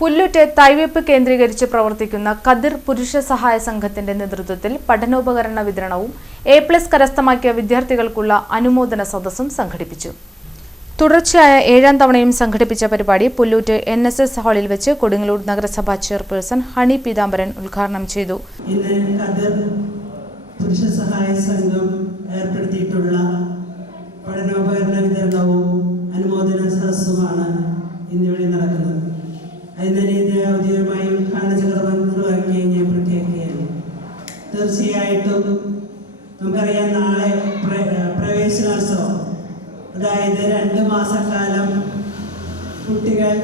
പുല്ലൂറ്റ് തൈവെപ്പ് കേന്ദ്രീകരിച്ച് പ്രവർത്തിക്കുന്ന കതിർ പുരുഷ സഹായ സംഘത്തിന്റെ നേതൃത്വത്തിൽ പഠനോപകരണ വിതരണവും A+ കരസ്ഥമാക്കിയ വിദ്യാർത്ഥികൾക്കുള്ള അനുമോദന സദസ്സും സംഘടിപ്പിച്ചു. തുടർച്ചയായ 7ാം തവണയും സംഘടിപ്പിച്ച പരിപാടി പുല്ലൂറ്റ് NSS ഹാളിൽ വെച്ച് കൊടുങ്ങല്ലൂർ നഗരസഭാ ചെയർപേഴ്സൺ ഹണി പീതാംബരൻ ഉദ്ഘാടനം ചെയ്തു. പുരുഷ സഹായ സംഘം ഏർപ്പെടുത്തിയിട്ടുള്ള പഠനോപകരണ വിതരണവും അനുമോദന സദസ്സുമാണ് ഇന്നിവിടെ നടക്കുന്നത്. അതിനെ ഔദ്യോഗികമായി ഉദ്ഘാടന ചടങ്ങ് നിർവഹിക്കുകയും ഞാൻ പ്രഖ്യാപിക്കുകയാണ്. തീർച്ചയായിട്ടും നമുക്കറിയാം, നാളെ പ്രവേശനോത്സവം, അതായത് 2 മാസക്കാലം കുട്ടികൾ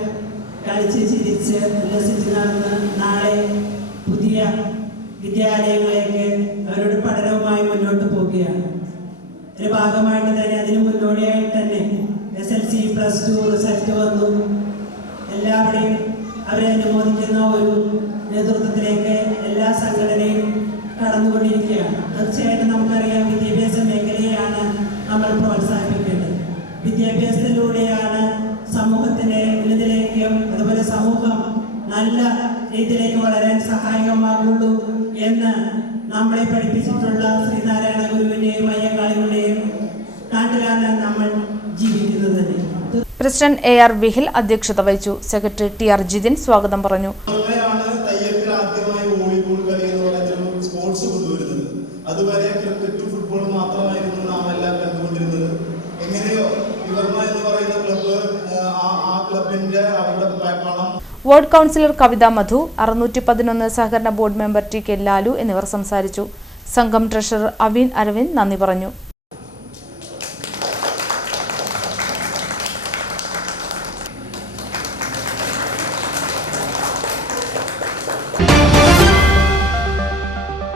കളിച്ച് ചിരിച്ച് ഉല്ലസിച്ച് നടന്ന് നാളെ പുതിയ വിദ്യാലയങ്ങളിലേക്ക് അവരുടെ പഠനവുമായി മുന്നോട്ട് പോവുകയാണ്. ഒരു ഭാഗമായിട്ട് തന്നെ അതിന് മുന്നോടിയായിട്ട് തന്നെ SLC +2 റിസൾട്ട് വന്നു. എല്ലാവരെയും അവരെ അനുമോദിക്കുന്ന ഒരു നേതൃത്വത്തിലേക്ക് എല്ലാ സംഘടനയും കടന്നുകൊണ്ടിരിക്കുകയാണ്. തീർച്ചയായിട്ടും നമുക്കറിയാം, വിദ്യാഭ്യാസ മേഖലയാണ് നമ്മൾ പ്രോത്സാഹിപ്പിക്കേണ്ടത്. വിദ്യാഭ്യാസത്തിലൂടെയാണ് സമൂഹത്തിൻ്റെ ഉന്നതിലേക്കും അതുപോലെ സമൂഹം നല്ല രീതിയിലേക്ക് വളരാൻ സഹായകമാകുള്ളൂ എന്ന് നമ്മളെ പഠിപ്പിച്ചിട്ടുള്ള ശ്രീനാരായണ ഗുരുവിൻ്റെയും അയ്യങ്കാളികളുടെയും നാട്ടിലാണ് നമ്മൾ ജീവിക്കുന്നത്. പ്രസിഡന്റ് AR വിഹിൽ അധ്യക്ഷത വഹിച്ചു. സെക്രട്ടറി TR ജിതിൻ സ്വാഗതം പറഞ്ഞു. അതുവരെ ക്രിക്കറ്റും ഫുട്ബോളും മാത്രമായിരുന്നു നാം എല്ലാം കണ്ടുകൊണ്ടിരുന്നത്. എങ്ങനെയോ ഇവർമ എന്ന് പറയുന്ന ക്ലബ്ബ് ആ ക്ലബിന്റെ അവരുടെ പണം. വാർഡ് കൗൺസിലർ കവിത മധു, 611 സഹകരണ ബോർഡ് മെമ്പർ TK ലാലു എന്നിവർ സംസാരിച്ചു. സംഘം ട്രഷറർ അവീൻ അരവിന്ദ് നന്ദി പറഞ്ഞു.